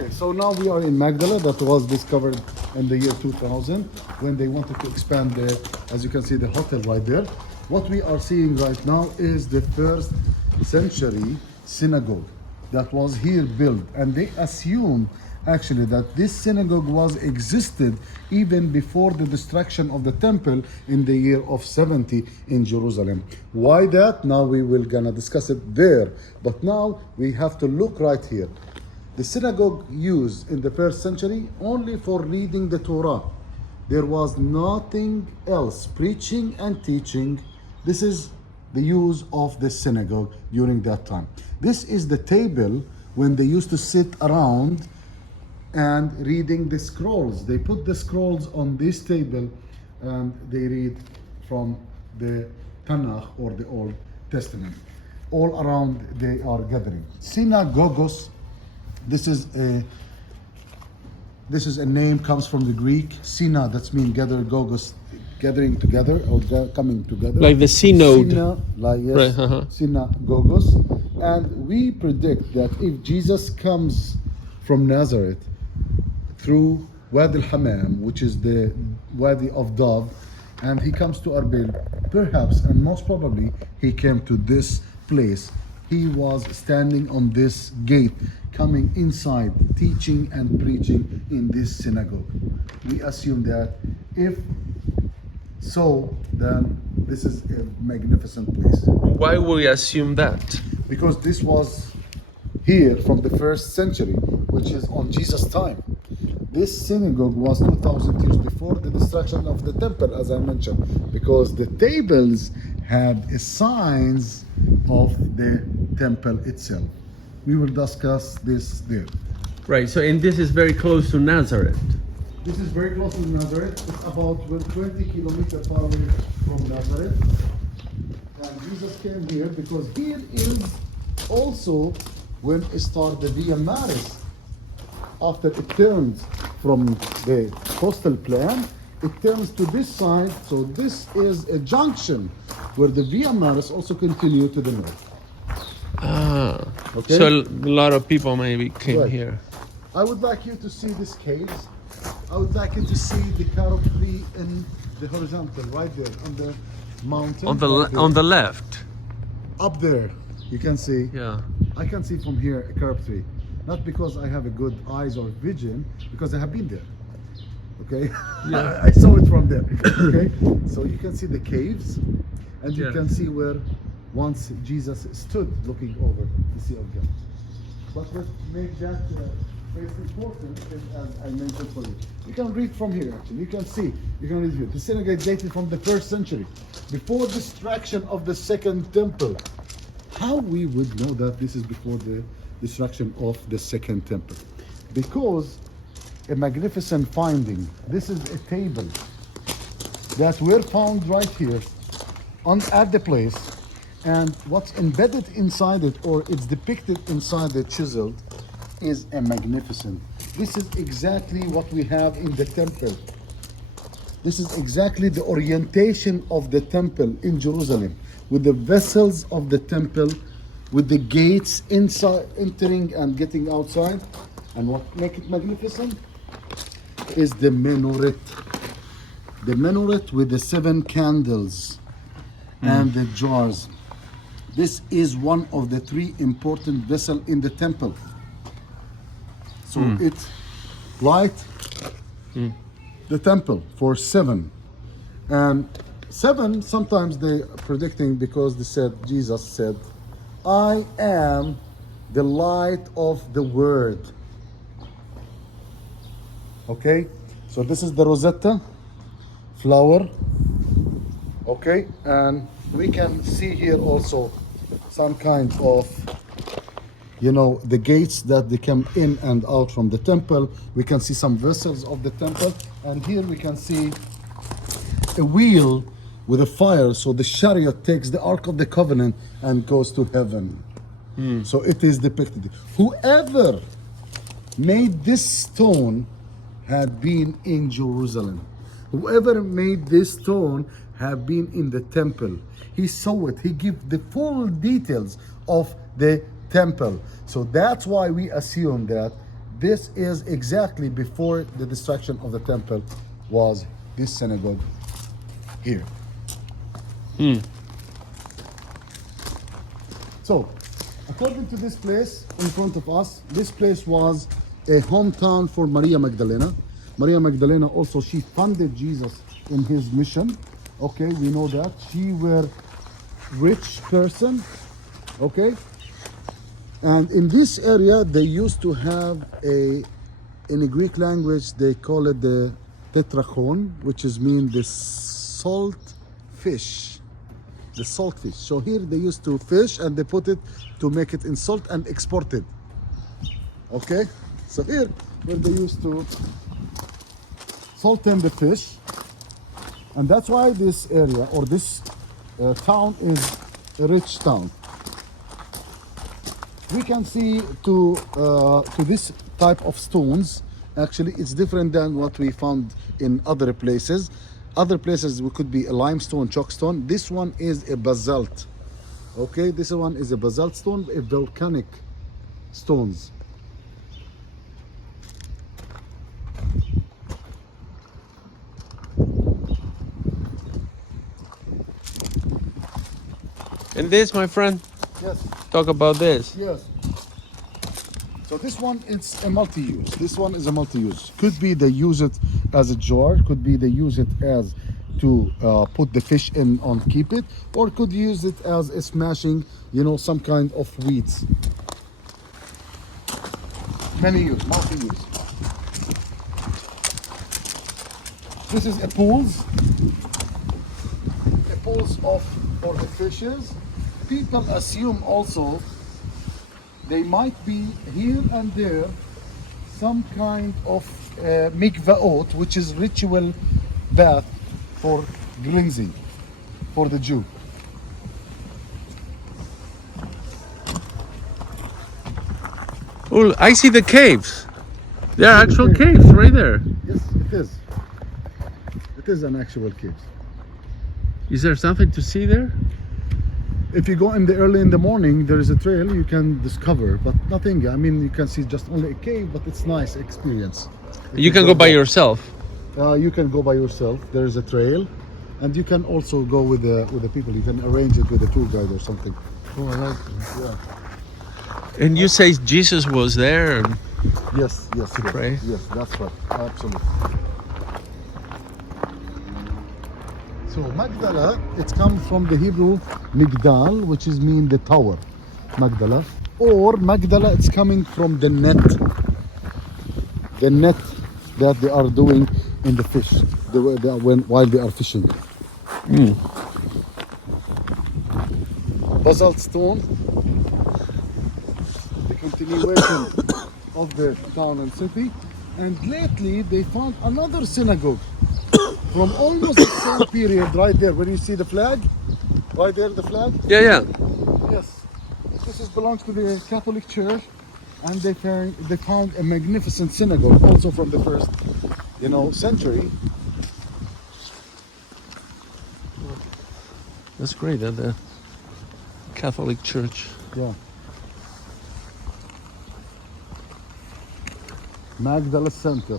Okay, so now we are in Magdala, that was discovered in the year 2000 when they wanted to expand the, as you can see, the hotel right there. What we are seeing right now is the first century synagogue that was here built, and they assume actually that this synagogue was existed even before the destruction of the temple in the year of 70 in Jerusalem. Why that? Now we will gonna discuss it there, but now we have to look right here. The synagogue used in the first century only for reading the Torah. There was nothing else, preaching and teaching. This is the use of the synagogue during that time. This is the table when they used to sit around and reading the scrolls. They put the scrolls on this table and they read from the Tanakh or the Old Testament. All around they are gathering. Synagogos, this is a name, comes from the Greek. Syna, that's mean gather, gogos, gathering together or coming together. Like the synod. Syna, like yes, Right, synagogos. And we predict that if Jesus comes from Nazareth through Wadi al-Hammam, which is the Wadi of Dove, and he comes to Arbil, perhaps and most probably he came to this place. He was standing on this gate, coming inside, teaching and preaching in this synagogue. We assume that if so, then this is a magnificent place. Why would we assume that? Because this was here from the first century, which is on Jesus' time. This synagogue was 2000 years before the destruction of the temple, as I mentioned, because the tables had signs of the temple itself. We will discuss this there. Right, so and this is very close to Nazareth. This is very close to Nazareth. It's about 20 kilometers far away from Nazareth. And Jesus came here because here is also when it started the Via Maris. After it turns from the coastal plan, it turns to this side. So this is a junction where the Via Maris also continue to the north. Ah, Okay. so a lot of people maybe came Right. here. I would like you to see these caves. I would like you to see the carob tree in the horizontal, right there on the mountain. On the right there. on the left. Up there, you can see. Yeah. I can see from here a carob tree, not because I have a good eyes or vision, because I have been there. Okay, Yeah. I saw it from there. Okay, so you can see the caves, and you Yeah. can see where once Jesus stood looking over the Sea of Galilee. But what makes that very important is, as I mentioned for you, you can read from here. Actually, you can see, you can read here. The synagogue dated from the first century, before destruction of the second temple. How we would know that this is before the destruction of the second temple? Because a magnificent finding. This is a table that were found right here at the place, and what's embedded inside it, or it's depicted inside the chiseled, is a magnificent. This is exactly what we have in the temple. This is exactly the orientation of the temple in Jerusalem, with the vessels of the temple, with the gates inside, entering and getting outside. And what makes it magnificent is the minaret. The minaret with the 7 candles and the jars. This is one of the 3 important vessels in the temple. So it light the temple for 7. And 7, sometimes they are predicting because they said, Jesus said, I am the light of the world. Okay, so this is the Rosetta flower. Okay, and we can see here also some kind of, you know, the gates that they come in and out from the temple. We can see some vessels of the temple, and here we can see a wheel with a fire, so the chariot takes the Ark of the Covenant and goes to heaven. So it is depicted. Whoever made this stone had been in Jerusalem. Whoever made this stone had been in the temple. He saw it. He gave the full details of the temple. So that's why we assume that This is exactly before the destruction of the temple was this synagogue here. So, according to this place in front of us, this place was a hometown for Maria Magdalena. Maria Magdalena also, she funded Jesus in his mission. Okay, we know that. She were rich person, okay? And in this area, they used to have in the Greek language, they call it the tetrachon, which is mean the salt fish. The salt fish. So here they used to fish and they put it to make it in salt and export it. Okay? So here, where they used to salten the fish. And that's why this area or this town is a rich town. We can see to this type of stones. Actually, it's different than what we found in other places. Other places we could be a limestone, chalkstone. This one is a basalt. Okay, this one is a basalt stone, a volcanic stones. And this, my friend, Yes. talk about this. Yes. So this one it's a multi-use. This one is a multi-use. Could be they use it as a jar. Could be they use it as to put the fish in on keep it, or could use it as a smashing, you know, some kind of weeds. Many use, multi-use. This is a pools of for the fishes. People assume also they might be here and there some kind of mikvaot, which is ritual bath for cleansing for the Jew. Oh, I see the caves. There are actual caves right there. Yes, it is. It is an actual cave. Is there something to see there? If you go in the early in the morning, there is a trail you can discover, but nothing. I mean, you can see just only a cave, but it's nice experience. If You can go by there, yourself. You can go by yourself. There is a trail, and you can also go with the people. You can arrange it with a tour guide or something. Oh, I like that. Yeah. And you say Jesus was there. And Yes. Yes. To pray? Yes, that's right. Absolutely. So Magdala, it's come from the Hebrew Migdal, which is mean the tower, Magdala. Or Magdala, it's coming from the net that they are doing in the fish, while they are fishing. Basalt stone, the continuation of the town and city. And lately they found another synagogue from almost the same period right there. Where you see the flag, right there, the flag. yeah. Yes, this belongs to the Catholic Church, and they found a magnificent synagogue, also from the first, century. That's great. The Catholic Church. Yeah. Magdala Center.